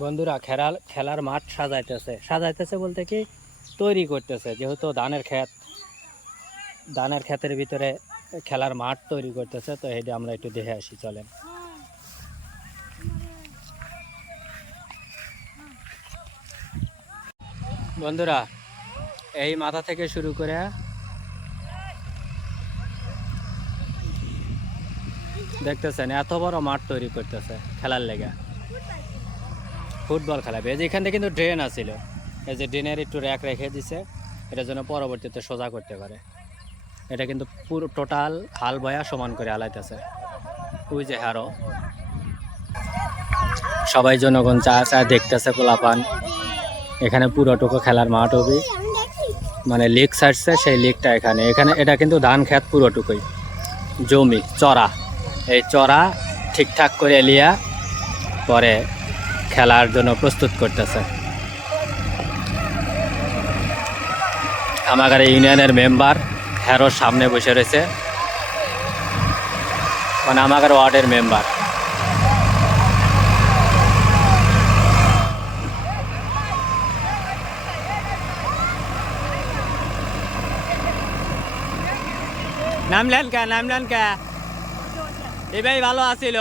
বন্ধুরা খেলার মাঠ সাজাইতেছে বলতে কি তৈরি করতেছে, যেহেতু ধানের ক্ষেতের ভিতরে খেলার মাঠ তৈরি করতেছে, তো এটা আমরা একটু দেখে আসি, চলেন। বন্ধুরা, এই মাথা থেকে শুরু করে দেখতেছেন এত বড় মাঠ তৈরি করতেছে খেলার লেগে, ফুটবল খেলাবে। এই যে এখান থেকে কিন্তু ড্রেন আছিল, এই যে ড্রেনের একটু র্যাক রেখে দিছে, এটার জন্য পরবর্তীতে সোজা করতে পারে। এটা কিন্তু পুরো টোটাল হাল বয়া সমান করে হালাইতেছে। ওই যে হারো সবাই জনগণ চা চা দেখতেছে, পোলাপান। এখানে পুরোটুকু খেলার মাঠ হবে, মানে লিগ ছাড়ছে, সেই লিগটা এখানে এটা কিন্তু ধান খেত পুরোটুকুই জমি চড়া। এই চড়া ঠিকঠাক করে লিয়া পরে খেলার জন্য প্রস্তুত করতেছে। আমাদের ইউনিয়নের মেম্বার হ্যারোর সামনে বসে রয়েছে, মানে আমাদের ওয়ার্ডের মেম্বার। নামলেন কে এই ভাই ভালো আছিল।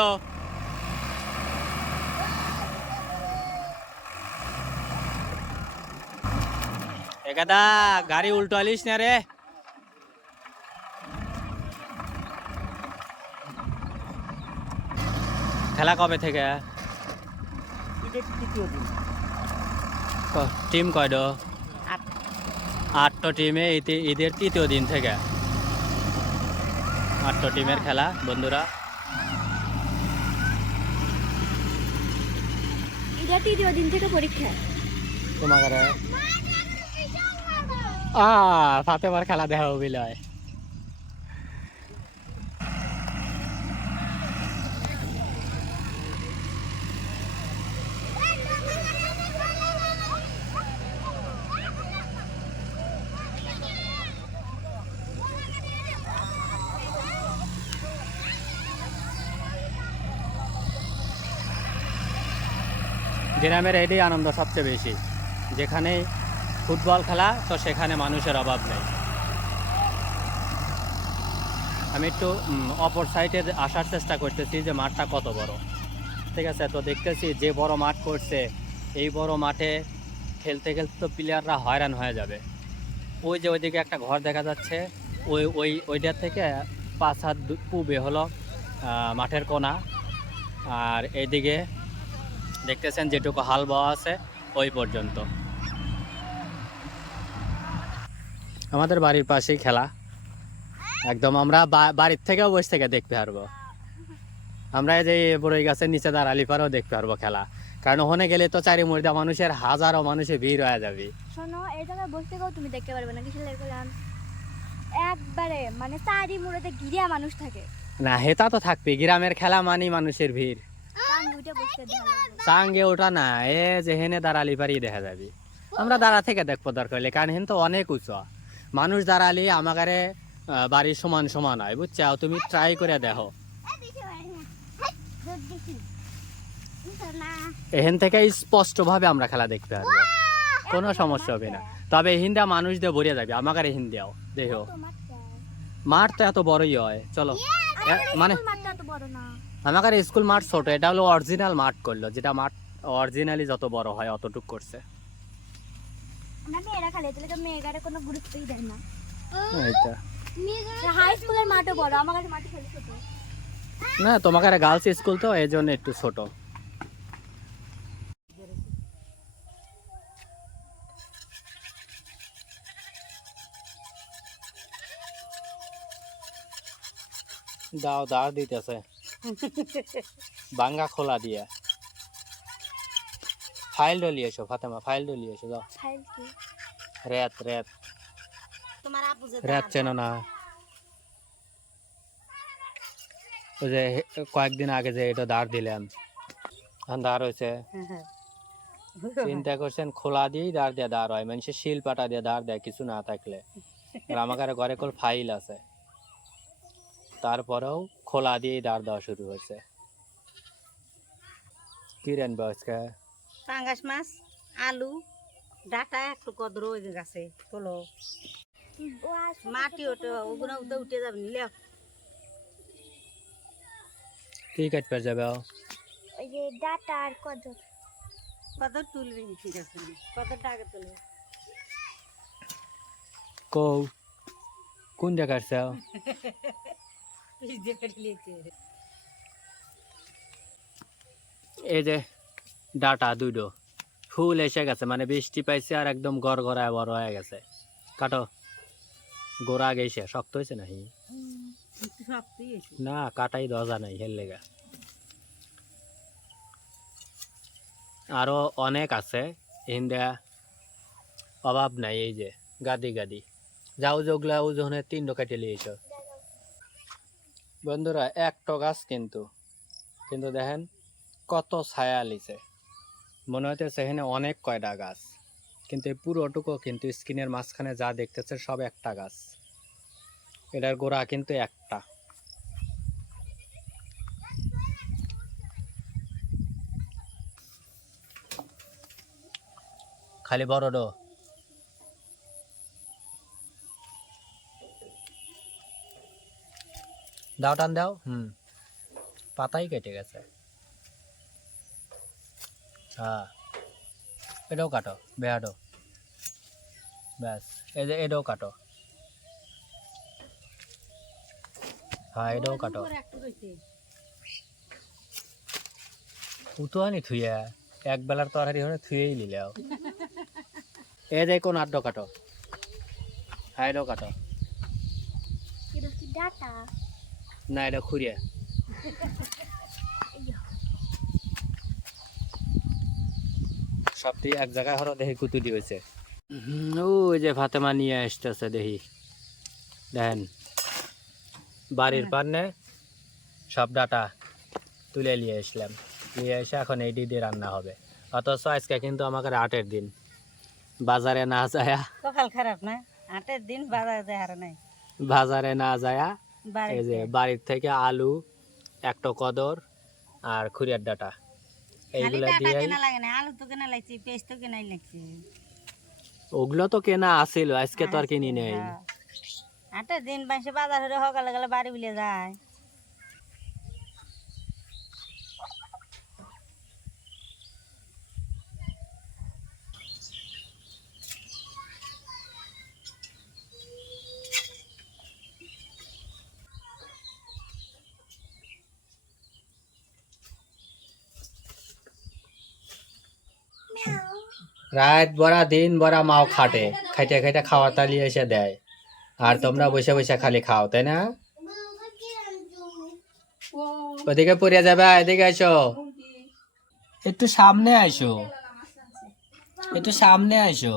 একাদা গাড়ি উল্টো আলিস না রে। খেলা কবে থেকে? টিম কয়ড? 8টো টিমে ঈদের তৃতীয় দিন থেকে 8টো টিমের খেলা। বন্ধুরা, ঈদের তৃতীয় দিন থেকে পরীক্ষা। তোমার ফাতেমার খেলা দেখা বিলয়। গ্রামের এটাই আনন্দ সবচেয়ে বেশি, যেখানে ফুটবল খেলা তো সেখানে মানুষের অভাব নেই। আমি একটু অপর সাইডে আসার চেষ্টা করতেছি যে মাঠটা কত বড়। ঠিক আছে, তো দেখতেছি যে বড় মাঠ করছে, এই বড় মাঠে খেলতে খেলতে তো প্লেয়াররা হয়রান হয়ে যাবে। ওই যে ওইদিকে একটা ঘর দেখা যাচ্ছে, ওইটার থেকে 5 হাত পূবে হলো মাঠের কোনা। আর এইদিকে দেখতেছেন যেটুকু হাল বওয়া আছে ওই পর্যন্ত। আমাদের বাড়ির পাশেই খেলা, একদম আমরা বাড়ির থেকেও বসে থেকে দেখতে পারবো। আমরা এই যে বড়ই গাছের নিচে দাঁড়ালি পারেও দেখতে পারবো খেলা, কারণ ওখানে গেলে তো চারি মুড়িদা মানুষের হাজারো মানুষের ভিড় হয়ে যাবে। শোনো, এই জায়গায় বসে থেকেও তুমি দেখতে পারবে না, কিসের লাগলাম একবারে মানে চারি মুড়েতে ঘিরিয়া মানুষ থাকে না, হেতা তো থাকবে, গ্রামের খেলা মানি মানুষের ভিড়। চাঙ্গে ওটা না, এ যে হেনে দাঁড়ালি পারি দেখা যাবে। আমরা দাঁড়া থেকে দেখবো দরকার হলে, কারণ হেন তো অনেক উঁচু, মানুষ দাঁড়ালি আমাকে বাড়ির সমান সমান হয়, বুঝছো? তুমি ট্রাই করে দেখো, এখান থেকে স্পষ্ট ভাবে আমরা খেলা দেখতে পারবো, কোনো সমস্যা হবে না। তবে হিন্দা মানুষ দিয়ে ভরিয়ে যাবে আমাকে হিন্দিও দেখো। মাঠ তো এত বড়ই হয়, চলো। মানে আমাদের স্কুল মাঠ ছোট, এটা হলো অরিজিনাল মাঠ করলো, যেটা মাঠ অরিজিনালি যত বড় হয় অতটুক করছে। না, তোমাকে গার্লস স্কুল তো এই জন্য একটু ছোট। দাও দাঁড় দিতেছে বাঙ্গা খোলা দিয়ে। ফাইল ডলিয়ে এসো ফাতেমা, ফাইল ডলিয়ে এসো, যাও। রেত রেত রেত চেনো না? ওই যে কয়েকদিন আগে যে এটা দাঁড় দিলাম, দাঁড় হয়েছে। চিন্তা করছেন খোলা দিয়েই দাঁড় দিয়ে দাঁড় হয়, মানুষের শিল পাটা দিয়ে দাঁড় দেয় কিছু না থাকলে। আমার ঘরে কোল ফাইল আছে, তারপরেও খোলা দিয়েই দাঁড় দেওয়া শুরু হয়েছে। কি রানবে আজকে? পাঙ্গাস মাছ আলু ডাটা একটু কদর ওই যে গাছে তোলো ও আসো মাটি ওঠে ওগুলো উঠে যাবে নিলে কি কাটতে যাবে ওই যে ডাটা আর কদর কদর তুলবি ঠিক আছে কদরটা আগে তুলবে কৌ কোন জায়গায় চাও পিস দিয়ে কেটে লিয়েছে এই যে ডাটা দুটো ফুল এসে গেছে মানে বৃষ্টি পাইছে আর একদম গড়গড়ায় বড় হয়ে গেছে কাটো গোড়া গেছে শক্ত হয়েছে নাকি একটু শক্তই হয়েছে না কাটাই দরজা নাই হেল লেগা আরো অনেক আছে ইন্দা অভাব নাই এই যে গাদি গাদি যাও যোগলা ওজনে 3 কাটে লিয়েছ বন্ধুরা একটা গাছ কিন্তু কিন্তু দেখেন কত ছায়া লিছে মনে হইতেছে এখানে অনেক কয়টা গাছ কিন্তু এই পুরোটুকু কিন্তু স্ক্রিনের মাঝখানে যা দেখতেছে সব একটা গাছ এটার গোড়া কিন্তু একটা খালি বড় ডো দাও টান দাও পাতাই কেটে গেছে হ্যাঁ এটাও কাটো বেহাডো ব্যাস এই যে এটাও কাটো হ্যাঁ এটাও কাটো একটু রয়েছে উতোয়ানি থুইয়া এক বেলার তরকারি হলে থুয়েই নিলেও এ যে কোন আড্ড কাটো হ্যাঁ এটাও কাটো এটা কি ডাটা না এটা খুঁড়িয়া সবটি এক জায়গায় হলো দেখি কুতুলি হয়েছে ওই যে ফাতেমা নিয়ে আসতেছে দেখি দেখেন বাড়ির পান্নে সব ডাটা তুলে নিয়ে আসলাম নিয়ে এসে এখন এই দিয়ে রান্না হবে অথচ আজকে কিন্তু আমাকে 8-এর দিন বাজারে না যায়া সকাল খারাপ না 8-এর দিন বাজারে যায় আর নাই বাজারে না যায়া এই যে বাড়িতে বাড়ির থেকে আলু একটা কদর আর খুরিয়ার ডাটা খালি এইগুলা ডাটা দিয়ে কেনা লাগে না আলু তো কেনা লাগছে পেস্ট তো কেনাই লাগছে ওগুলো তো কেনা আসিল আজকে তো আর কিনি নেই 8-এর দিন বাসে বাজার হলে সকালে গেলে বাড়ি বিলে যায় রাত বড়া দিন বড়া মাও খাটে খাইতে খাইতে খাওয়ার তালি এসে দেয় আর তোমরা বসে বসে খালি খাও তাই না ওদিকে পড়ে যাবে এদিকে আসো একটু সামনে আসো একটু সামনে আসো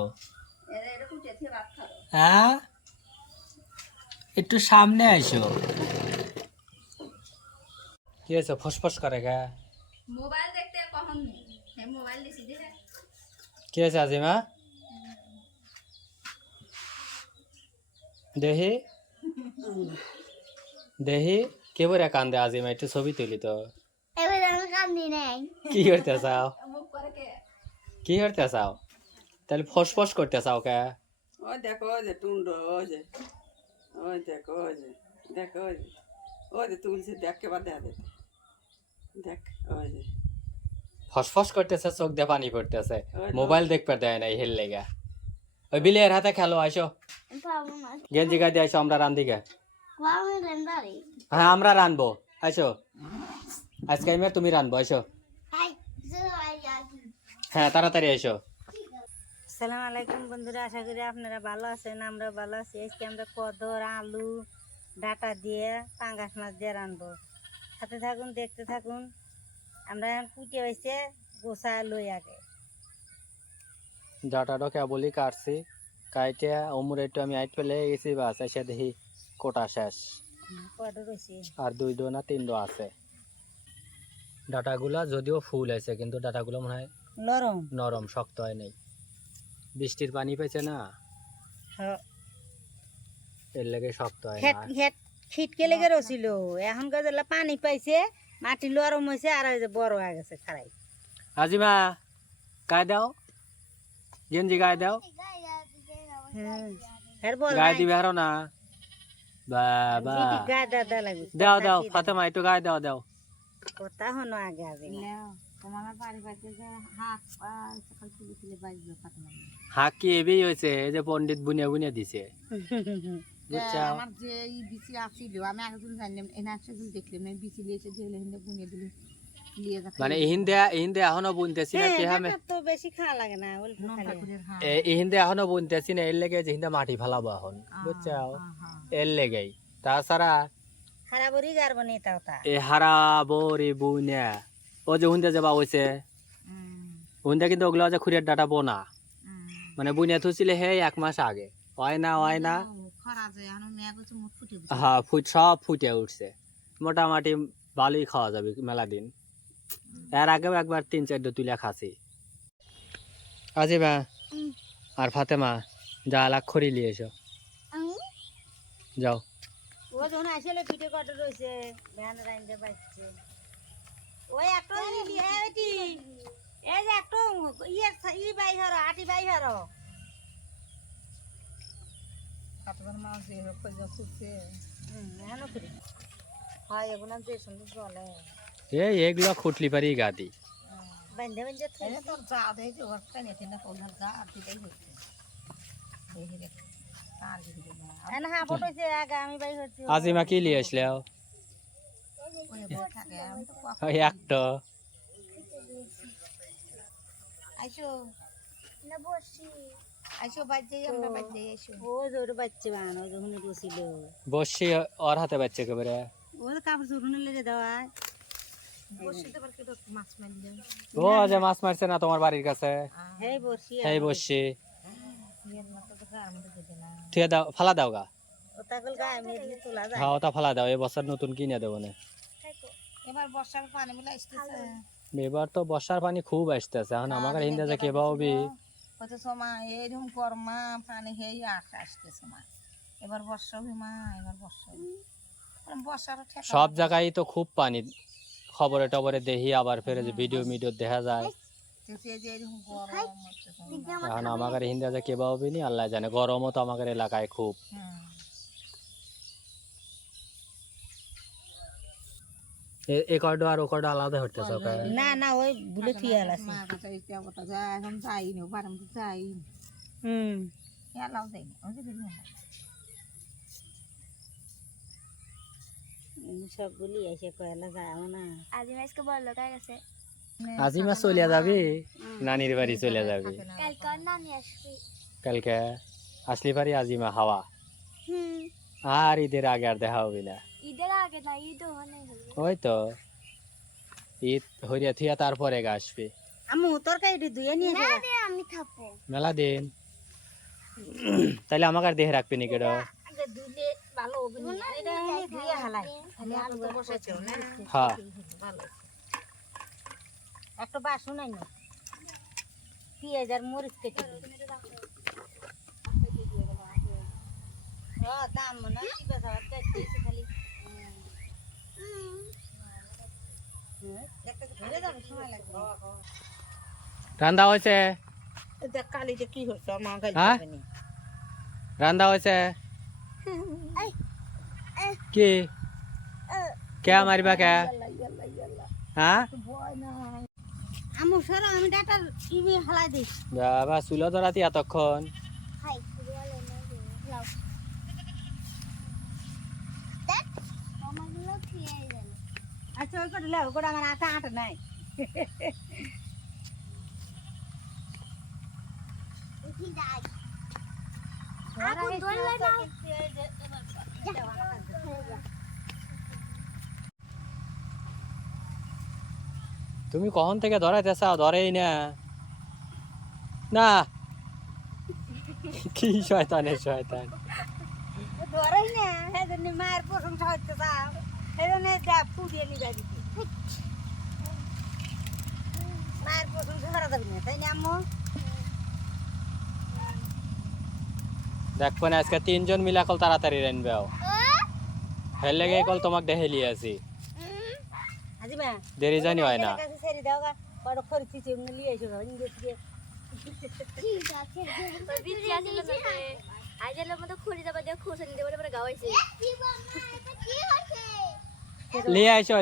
হ্যাঁ একটু সামনে আসো কি হয়েছে ফসফস করে গা মোবাইল দেখতে কখন নেই মোবাইল দিছি দিলে কি হয়েছে আজিমা দেহি দেহি কে বলে কান্দে আজিমা একটু ছবি তুলি তো এবার আমি কান্দি নাই কি করতে চাও মুখ করে কে কি করতে চাও তাহলে ফসফস করতে চাও কে ওই দেখো ওই যে টুন্ড ওই যে ওই দেখো ওই যে দেখো ওই যে তুলসী দেখ কেবার দেখা দেখ দেখ ওই যে ফসফস করতেছে চোখ দিয়ে পানি পড়তেছে ওই তো। মোবাইল দেখতে দেয় নাই হেল লেগা ওই বিলের হাতে খেলো আসো পাবো না গেঞ্জি গায়ে আসো আমরা রান্ধি গে পাবো রেন্দারি হ্যাঁ আমরা রানবো আসো আজকে আমি আর তুমি রানবো আসো হাই জয় জাতি হ্যাঁ তাড়াতাড়ি এসো আসসালামু আলাইকুম বন্ধুরা আশা করি আপনারা ভালো আছেন আমরা ভালো আছি আজকে আমরা কদর আলু ডাটা দিয়ে পাঙ্গাস মাছ দিয়ে রানবো সাথে থাকুন দেখতে থাকুন আমরা পুঁটে হয়েছে গোসা লই আগে ডাটাটা কেবলই কাটছি কাইটে অমুর একটু আমি আইট পেলে গেছি বাস এসে দেখি কোটা শেষ কদর হয়েছে আর 2 না 3 আছে ডাটাগুলা যদিও ফুল আছে কিন্তু ডাটাগুলো মনে হয় নরম নরম শক্ত হয় নাই বৃষ্টির পানি পেয়েছে না এর লেগে শক্ত হয় খেট না খেট খিটকে লেগে রছিল এখন গজলা পানি পাইছে মাটি নরম হয়েছে আর ওই যে বড় হয়ে গেছে খারাই আজিমা গায়ে দাও গেঞ্জি গায়ে দাও হ্যাঁ বল গায়ে দিবে আরো না বাবা গায়ে দাদা লাগবে দাও দাও ফাতেমা একটু গায়ে দাও দাও কথা হনো আগে আগে হাকি এবি হয়েছে এই যে পণ্ডিত বুনিয়া বুনিয়া দিছে বুঝছো আমার যে এই বিচি আসছিল আমি একজন জানলাম এনার্জি দেখলাম আমি বিচি লিয়েছে যে হিন্দে বুনিয়ে দিলি লিয়ে যা মানে ইহিন্দে এখনো বুনতেছি না কি আমি তো বেশি খাওয়া লাগে না অল্প খালি। ঠাকুরের হ্যাঁ ইহিন্দে এখনো বুনতেছি না এর লেগে যে হিন্দে মাটি ফেলাবো এখন বুঝছো এর লেগেই তাছাড়া খারাপরই গারব নেই তাও তা এ হারা বরি বুনিয়া ও যে হুন্দে যাবা হয়েছে হুন্দে কিন্তু ওগুলো যে খুঁড়ের ডাটা বোনা মানে বুনিয়া থুছিলে হে 1 মাস আগে হয় না খরা যায় এখন মেয়ে কিছু মুখ ফুটে হ্যাঁ সব ফুটে উঠছে মোটামুটি ভালোই খাওয়া যাবে মেলা দিন এর আগেও একবার 3-4 তুলে খাসি আজিবা আর ফাতেমা যা লাখ খড়ি নিয়ে এসো যাও ও যখন আসলে পিঠে কত রয়েছে ভ্যান রাইন্দে বাজছে ওই একটা এটি এই যে একটা ই বাই হরো আটি বাই হরো কাতবার মাছ এর কইজা ফুটছে এখনো করি হয় এগুলো যে সুন্দর চলে এগুলো খুটলি পারি গাদি বান্ধে বান্ধে এই তোর যা দেই যে ওর কানে তিনা কোলার যা আর দিতেই হচ্ছে এই রে তার দিদি না এনে হা ফটোছে আগে আমি বাই হচ্ছি আজিমা কি নিয়ে আসলে ওই বড় থাকে আমি তো ওই একটা আইসো না বসি আইসো বাজে আমরা বাজে আইসো ও জোর বাচ্চা বানো যখন বসিল বসি ওর হাতে বাচ্চা একেবারে ও কাপড় চুরুনে লেগে দেওয়া বসে তো কেটে মাছ মারি দাও ও যে মাছ মারছে না তোমার বাড়ির কাছে হেই বসি এই বসি এর মতো তো গার মধ্যে দিতে না থুয়ে দাও ফালা দাও গা ও তাকল গায়ে মেদলি তোলা যায় হ্যাঁ ওটা ফালা দাও এই বছর নতুন কিনে দেবো না এবার বর্ষার পানি মিলে আসতেছে এবার তো বর্ষার পানি খুব আসতেছে এখন আমাকে হিন্দে যে কেবাবি কত সময় এইরকম গরমা পানি হেই আসতেছে মা এবার বর্ষা হবে মা এবার বর্ষা হবে বর্ষার ঠেকা সব জায়গায় তো খুব পানি খবরে টবরে দেখি আবার ফেরে যে ভিডিও দেখা যায় যে এরকম গরম হচ্ছে এখন আমাদের হিন্দে যে কেবাবি নি আল্লাহ জানে গরমও তো আমাদের এলাকায় খুব এ কয়টা আর ও কয়টা আলাদা হতেছে ওকে না না ওই বুলে ফিয়াল আছে মা কাছে ইচ্ছা কথা যায় এখন যাই নি বারম তো যাই হুম এলাও দেই ওই যে দিন সবগুলি এসে কয়লা যাও না আজি মাসকে বড় লোক হয়ে গেছে আজিমা চলে যাবি নানির বাড়ি চলে যাবি কালকে আর নানি আসবি কালকে আসলি পারি আজিমা হাওয়া হুম আর ঈদের আগে আর দেখা হবি না ঈদের আগে না ঈদ ওখানে হলো ওই তো ঈদ হরিয়া থিয়া তারপরে আসবি আমু তরকারি ধুয়ে নিয়ে না রে আমি খাবো মেলা দিন তাহলে আমাকে আর দেহে রাখবি নি কেডো আগে ধুলে ভালো হবে না এটা এনে ধুয়ে হালাই খালি আলু বসাইছো না হ্যাঁ ভালো একটা বাসন আইনো পেঁয়াজ আর মরিচ কেটে দাম না কি বেচা কেটেছে খালি একটা ধরে যাবে সময় লাগবে রান্দা হয়েছে এটা কালিতে কি হচ্ছে আমার গাল হ্যাঁ? পাবেনি রান্দা হয়েছে কি কে মারিবা কে হ্যাঁ আমু সরা আমি ডাটার টিভি হালাই দিই বাবা চুলো ধরাতি এতক্ষণ খাই বলে না লাও দেখ আমাগুলো খেয়ে গেল আচ্ছা ওই করে লেও করে আমার আটা আটা নাই উঠি যাই এখন ধরলে না তুমি কখন থেকে ধরাইতে চাও ধরেই না না কি শয়তানের শয়তান ধরেই না সেজন্য মায়ের প্রশংসা হচ্ছে চাও সেজন্য দেখ ফু দিয়ে নিবে দিতে মায়ের প্রশংসা করা যাবে না তাই না আম্মু দেখবো না আজকে 3 জন মিলা কল তাড়াতাড়ি রানবে হেল লেগে কল তোমাকে দেখে লিয়ে আসি আজিবা দেরি জানি হয় না কাছে ছেড়ে দাও গা বড় খরচি চেমনে নিয়ে এসে ভাই ইংরেজি ঠিক আছে বিচি আসলে না যে আইজেলের মতো খড়ি দাবা দিয়ে খোসা নিতে পারে গাওয়াইছে লিয়ে আইসো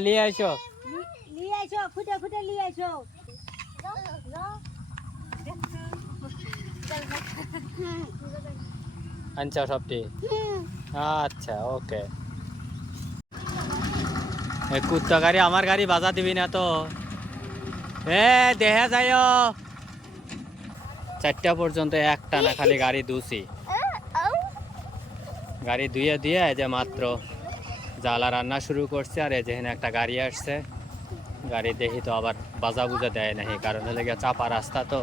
নিয়ে আইছো খুঁটে খুঁটে নিয়ে আইছো আনছো সবটি আচ্ছা ওকে কুত্তা গাড়ি আমার গাড়ি বাজা দিবি না তো এ দেহে যাইও 4টা পর্যন্ত একটা না খালি গাড়ি ধুছি গাড়ি ধুয়ে দিয়ে এই যে মাত্র জ্বালা রান্না শুরু করছে আর এই যেখানে একটা গাড়ি আসছে গাড়ি দেখি তো আবার বাজা বুজা দেয় নাহি কারণ হলে গিয়ে চাপা রাস্তা তো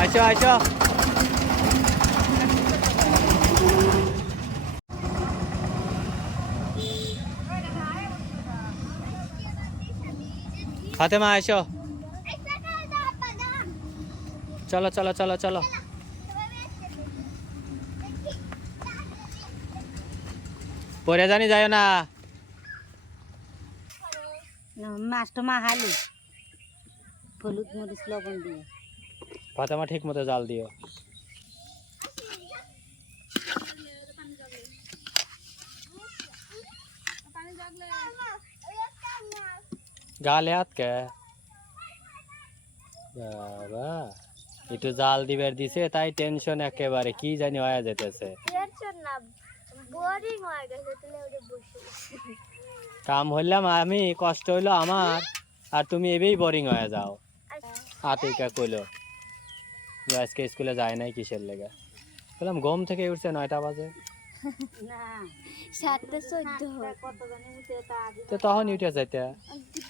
আইসো আইসো ফাতেমা আইসো চলো চলো চলো চলো পরে জানি যাও না মাছটা মাহালি হলুদ মরিচ লবণ দিয়ে ফাতেমা ঠিক মতো জাল দিও গালে হাত কে বাবা একটু জাল দিবার দিছে তাই টেনশন একেবারে কি জানি হয়ে যেতেছে টেনশন না বোরিং হয়ে গেছে তাহলে ওটা বসে কাম হইলাম আমি কষ্ট হইলো আমার আর তুমি এবেই বোরিং হয়ে যাও আতিকা কইলো যে আজকে স্কুলে যায় নাই কিসের লেগে বললাম ঘুম থেকে উঠছে 9টা বাজে না 7:14 কত জানি উঠে তা আগে তো তখন উঠে যাইতে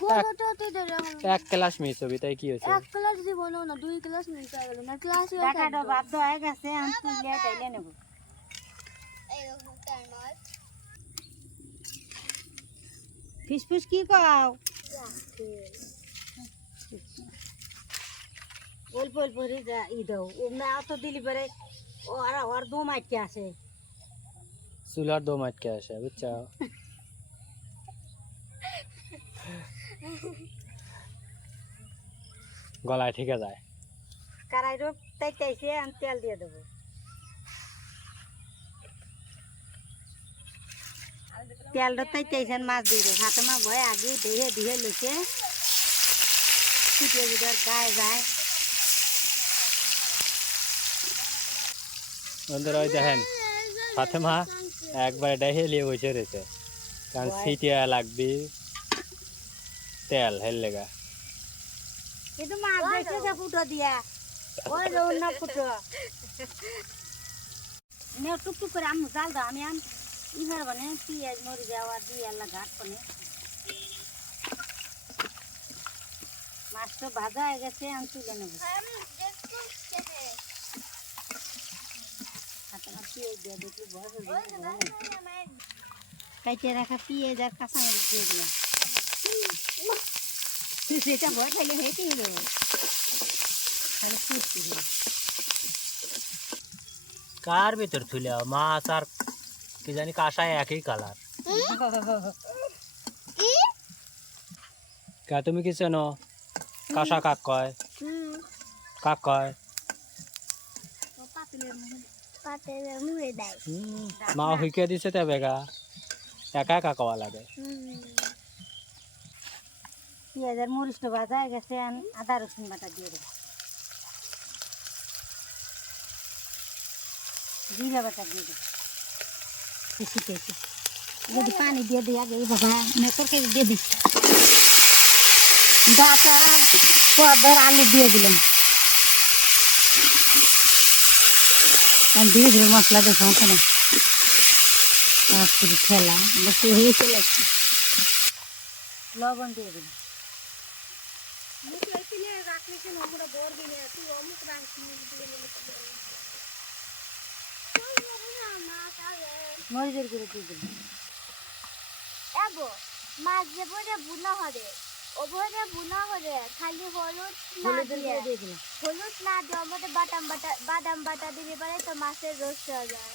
গোটো তো ধরে এক ক্লাস মিস হবি তাই কি হয়েছে এক ক্লাস জীবনও না 2 ক্লাস মিস হয়ে গেল না ক্লাস টাকাটা বাদ হয়ে গেছে আমি তুলে তাইলে নেব ফিসফিস কি কও অল্প অল্প রে যা ই দাও ও না অত দিলি পরে ওর দু মাইকে আসে চুলার দম আটকে আসে বুঝছো গলায় ঠিকে যায় কারাইরও তাইতেছে আমি তেল দিয়ে দেবো তেলটা তাইতেছেন মাছ দিয়ে দেবো হাতে মা ভয় আগে ধুয়ে ধুয়ে লিখে ফুটিয়ে ভিতর গায়ে যায় বন্ধুরা ওই দেখেন ফাতেমা একবারে ডেহে নিয়ে বসে রয়েছে কারণ সিটিয়া লাগবি তেল হেল লেগা কিন্তু মাছ দেখছে ফুটো দিয়া ওই রোল না ফুটো নে টুকটুক করে আমি জাল দাও আমি আম ইহার বানে পেঁয়াজ মরি দেওয়া দিয়ে আল্লাহ ঘাট পানে মাছটা ভাজা হয়ে গেছে আমি তুলে নেবো কাইটে রাখা পেঁয়াজ আর কাঁচামরিচ দিয়ে দিলাম সেটা ভয় খাইলে হেঁটে হলো তাহলে ফুটতে হলো কার ভিতর থুলে মাছ আর কি জানি কাঁসায় একই কালার কা তুমি কি চেনো কাঁসা কাক কয় কাক কয় পাতেলের মুড়ে দেয় মা হুইকে দিছে তে বেগা একা একা কওয়া লাগে পেঁয়াজ আর মরিচটা ভাজা হয়ে গেছে আদা রসুন বাটা দিয়ে দেবো জিরা বাটা দিয়ে দেবো শিখেছি যদি পানি দিয়ে দিই আগে এই বাবা তরকারি দিয়ে দিই ডাটা পদের আলু দিয়ে দিলাম ধীরে ধীরে মশলা দেখো না পুরো ঠেলা বেশি হয়ে চলে লবণ দিয়ে দিলাম মরিচের গুঁড়ো দিয়ে দিলাম এগো মাছ যে পড়ে বুনা হবে ওপরে বুনা করে খালি হলুদ না হলুদ দিয়ে দিয়ে দিলাম। হলুদ না দেওয়ার মধ্যে বাদাম বাটা দিলে পরে তো মাছের রোস্ট হয়ে যায়।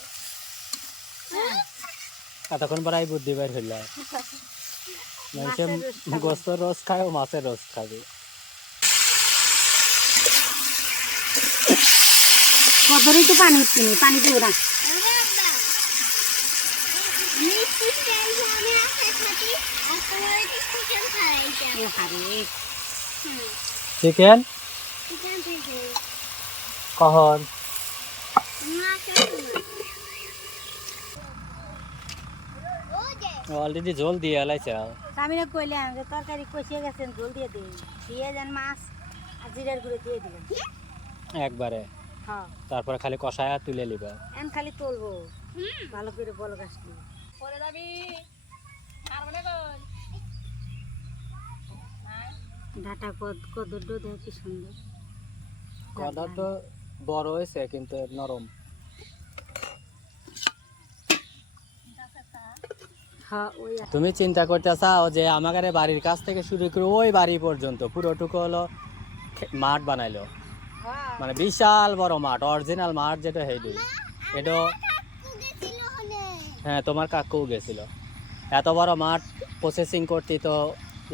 এতক্ষণ পরে বুদ্ধি বের হইল মানুষে গোস্তর রোজ খায় ও মাছের রোজ খাবে। কদরই তো পানি উঠছে না, পানি দিয়ে না। চিকেন কখন অলরেডি ঝোল দিয়ে এলাইছে। স্বামীরা কইলে আমাকে তরকারি কষিয়ে গেছেন, ঝোল দিয়ে দিই, দিয়ে যান মাছ আর জিরার গুঁড়ো দিয়ে দিলেন একবারে, হ্যাঁ। তারপরে খালি কষায় আর তুলে নিবা। এখন খালি তুলবো ভালো করে বল গাছটি। ডাটা কদর দেয় কি সুন্দর। কদা তো বড় হয়েছে কিন্তু নরম। হ্যাঁ ওই তুমি চিন্তা করতে চাও যে আমাদের বাড়ির কাছ থেকে শুরু করে ওই বাড়ি পর্যন্ত পুরোটুকু হলো মাঠ বানাইলো, হ্যাঁ মানে বিশাল বড় মাঠ, অরিজিনাল মাঠ যেটা হেইডুই এটা। হ্যাঁ তোমার কাকুও গেছিল। এত বড় মাঠ প্রসেসিং করতে তো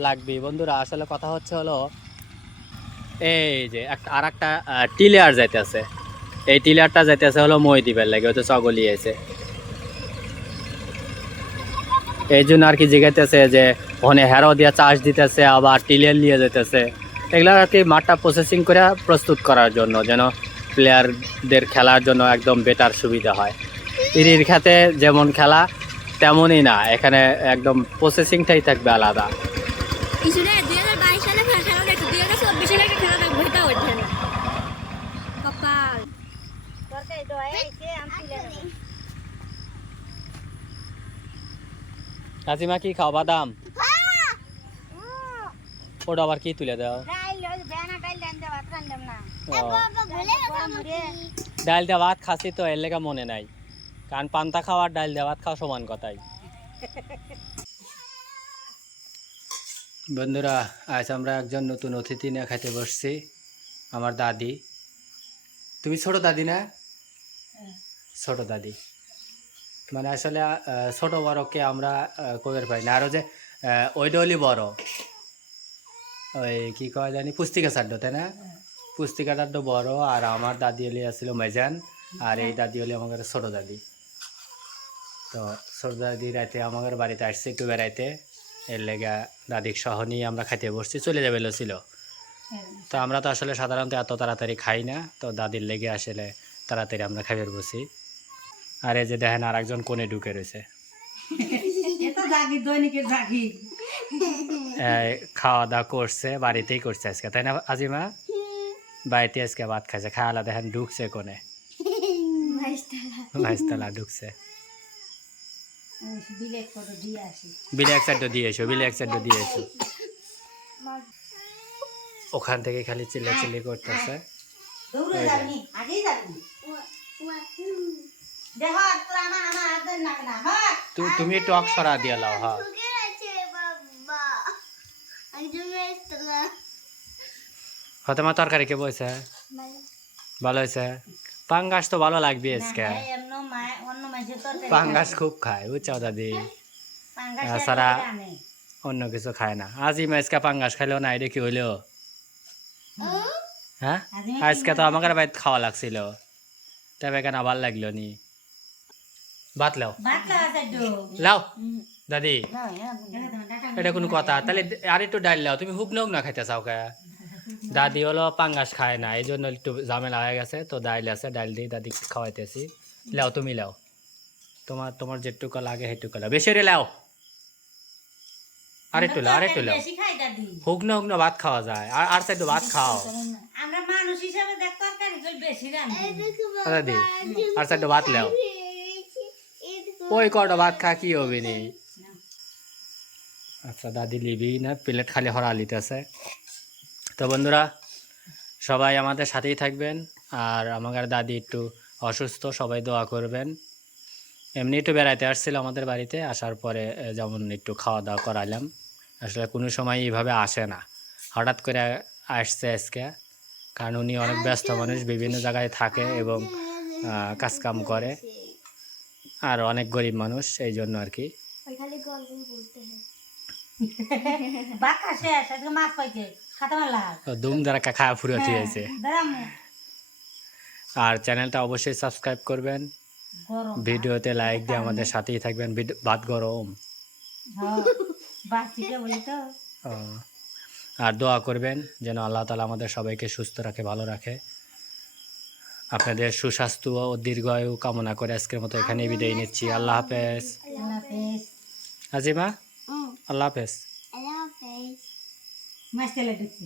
লাগবেই বন্ধুরা। আসলে কথা হচ্ছে হলো এই যে আর একটা টিলার যাইতেছে, এই টিলারটা যাইতেছে হলো মই দিবার লাগে, হয়তো চগলি আছে, এই জন্য আর কি জিগাইতেছে যে ওখানে হেরো দিয়ে চাষ দিতেছে, আবার টিলার নিয়ে যেতেছে। এগুলো আর কি মাঠটা প্রসেসিং করে প্রস্তুত করার জন্য, যেন প্লেয়ারদের খেলার জন্য একদম বেটার সুবিধা হয়। ইরির খেতে যেমন খেলা তেমনই না, এখানে একদম প্রসেসিংটাই থাকবে আলাদা। ইসুরে 2022 সালে খেলা দেখছি, 2024 সালে খেলা দেখবো, এটা হচ্ছে না কপাল। তরকারি তো আইছে আমি তুলে নেব। কাজিমা কি খাও? বাদাম? ওটা আবার কি তুলে দাও? ডাইল ওই বেনা ডাইল দেন দে ভাত রান্দাম না। ও, গরম রে ডাল দিয়ে ভাত খাসি তো এর লেগে মনে নাই, কারণ পান্তা খাওয়ার ডাল দিয়ে ভাত খাওয়া সমান কথাই। বন্ধুরা আজ আমরা একজন নতুন অতিথি নিয়ে খাইতে বসছি, আমার দাদি। তুমি ছোট দাদি না? ছোট দাদি মানে আসলে ছোট বড়কে আমরা কবের পাই না। আরও যে ওইটা হলি বড়, ওই কি কয় জানি পুস্তিকা চাড্ড, তাই না? পুস্তিকা চাড্ড বড়, আর আমার দাদি হলি আসছিল মেজান, আর এই দাদি হলি আমাদের ছোট দাদি। তো ছোট দাদি রাতে আমাদের বাড়িতে আসছে একটু বেড়াইতে, এর লেগে দাদির সহ নিয়ে আমরা খাইতে বসছি, চলে যাবে ছিল। তো আমরা তো আসলে সাধারণত এত তাড়াতাড়ি খাই না, তো দাদির লেগে আসলে তাড়াতাড়ি আমরা খাইবার বসি। আর এই যে দেখেন আর একজন কোণে ঢুকে রয়েছে, এটা জাগি দৈনিকের জাগি। খাওয়া দাওয়া করছে, বাড়িতেই করছে আজকে, তাই না আজিমা? বাড়িতে আজকে ভাত খাইছে, খাওয়ালা দেখেন ঢুকছে কোণে, ভাইস্তালা ঢুকছে। বিলেট করে দিয়ে আসি। বিলে এক সাইড দিয়ে এসো, বিলে এক সাইড দিয়ে এসো। ওখান থেকে খালি চিল্লাচিল্লি করতেছে। দৌড়ে যাবি আগেই যাবি। দেখো তোর আমার হাত না না হ্যাঁ তুমি টক সরা দিয়ে লাও। হ্যাঁ হতে মা তরকারি কে বলছে ভালো হয়েছে? পাঙ্গাস তো ভালো লাগবে আজকে, এমনো মা অন্য মাঝে তরকারি পাঙ্গাস খুব খায় বুঝছো দাদি, পাঙ্গাস সারা আনে। অন্য কিছু খায় না। আজই আজকে পাঙ্গাস খাইলেও না, এটা কি হইলো? হ্যাঁ আজকে তো আমাকে বাড়িতে খাওয়া লাগছিল, তবে কেন ভাল লাগলো নি? ভাত লাও, ভাত লাগা তো লাও দাদি, না ডাটা এটা কোনো কথা? তাহলে আর একটু ডাল লাও, তুমি হুক না খাইতে চাও কে? দাদি হলো পাঙ্গাস খায় না, এই জন্য একটু ঝামেলা হয়ে গেছে, তো ডাইল আছে, ডাইল দিয়ে দাদি খাওয়াইতেছি। লাও তুমি লাও, তোমার যেটুকু লাগে সেটুকু লাও, বেশি রে লাও, আরেকটু লাও, আরেকটু লাও। বেশি খাই দাদি। হুক না ভাত খাওয়া যায়, আর চাই তো ভাত খাও আমরা মানুষ হিসাবে দেখ তরকারি গুলো বেশি রান্ধি। দাদি, আর চাই তো ভাত লাও, ওই কটা ভাত খা কি হবে নি? আচ্ছা দাদি লিবি না, প্লেট খালি হরা লিতেছে। তো বন্ধুরা সবাই আমাদের সাথেই থাকবেন, আর আমাদের দাদি একটু অসুস্থ, সবাই দোয়া করবেন। এমনি একটু বেড়াইতে আসছিল আমাদের বাড়িতে, আসার পরে যেমন একটু খাওয়া দাওয়া করাইলাম, আসলে কোনো সময় এইভাবে আসে না, হঠাৎ করে আসছে আজকে, কারণ উনি অনেক ব্যস্ত মানুষ, বিভিন্ন জায়গায় থাকে এবং কাজকাম করে, আর অনেক গরিব মানুষ, এই জন্য আর কি। ওই খালি গল্প বলতে হয়। বাক্কা শেষ, আজকে মাছ পাইছে, খাতা মারলা। দুম দ্বারা খাওয়া ফুরত হয়েছে। দাঁড়াম আর চ্যানেলটা অবশ্যই সাবস্ক্রাইব করবেন, গরম ভিডিওতে লাইক দিয়ে আমাদের সাথেই থাকবেন। ভাত গরম, বাসিকে বলি তো। আর দোয়া করবেন যেন আল্লাহ তাআলা আমাদের সবাইকে সুস্থ রাখে, ভালো রাখে। আপনাদের সুস্বাস্থ্য ও দীর্ঘায়ু কামনা করে আজকের মতো এখানেই বিদায় নিচ্ছি। আল্লাহ হাফেজ। আল্লাহ হাফেজ। আজিমা, আল্লাহ হাফেজ। আল্লাহ হাফেজ। মাছ তেলে ঢুকছি।